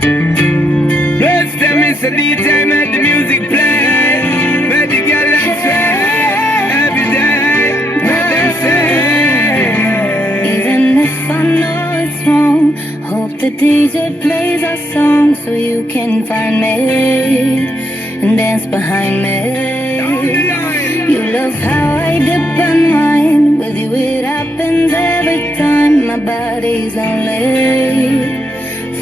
Bless them, it's a DJ, make the music play. Make the girl them say every day. What them say. Even if I know it's wrong, hope the DJ plays our song so you can find me and dance behind me. You love how I dip and wine. With you it happens every time. My body's only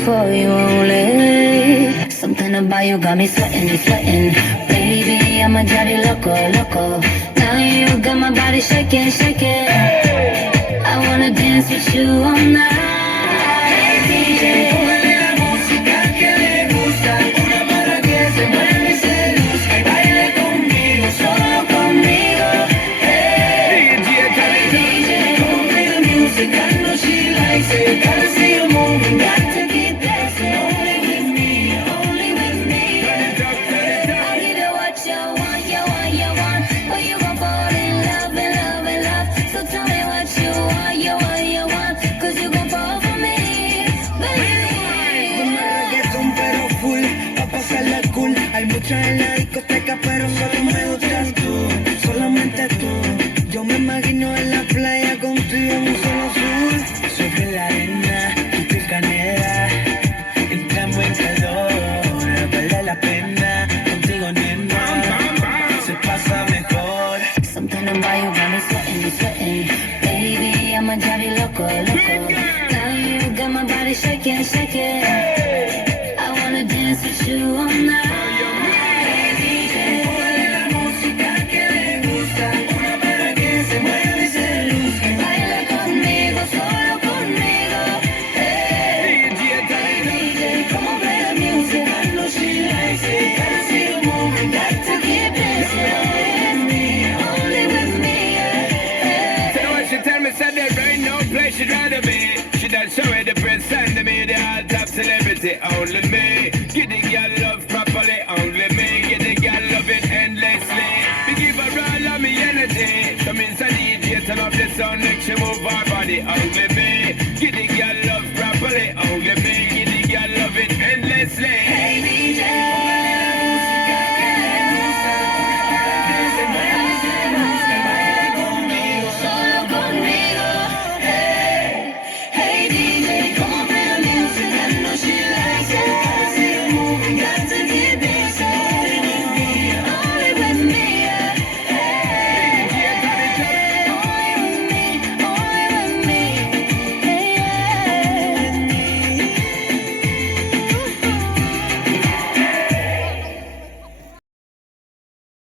for you only. Something about you got me sweating, sweating. Baby, I'ma drive you loco, loco. Now you got my body shaking, shaking. I wanna dance with you all night. DJ, Súbele la música que le gusta, una para que se mueva y se luzca y baile conmigo, solo conmigo. Hey, DJ, come play the music, I know she likes it. Gotta see you moving, got to keep dancing. Only with me, only with me. Turn it up, turn it up. I'll give you what you want, you want, you want. But you gon' fall in love, in love, in love. So tell me what you want, you want, you want. Cause you gon' fall for me, baby. Reggaeton pero full, pa' pasarla cool. Hay muchos en la discoteca pero solo me gustas tú, solamente tú. Yo me imagino en la playa contigo en un solo azul. Sobre la arena, tu piel canela, entramos en calor, vale la pena. Contigo nena, se pasa mejor. Something about you got me sweating, sweating. Baby, I'ma drive you loco, loco. Now you got my body shaking, shaking. I wanna dance with you all night. Súbele la música que le gusta, una para que se mueva y se luzca. Baila conmigo, solo conmigo. Hey, DJ, come on, play the music. I know she likes it. Gotta see you moving, got to keep dancing. Only with me, yeah. So what she tell me, said there ain't no place she'd rather be. She done show it the prince and the me, the all top celebrity, only me. Get the girl love properly, only me. Get the girl love it endlessly. We give her all of me energy. Come inside DJ, turn off the sound, make she move her body, only me.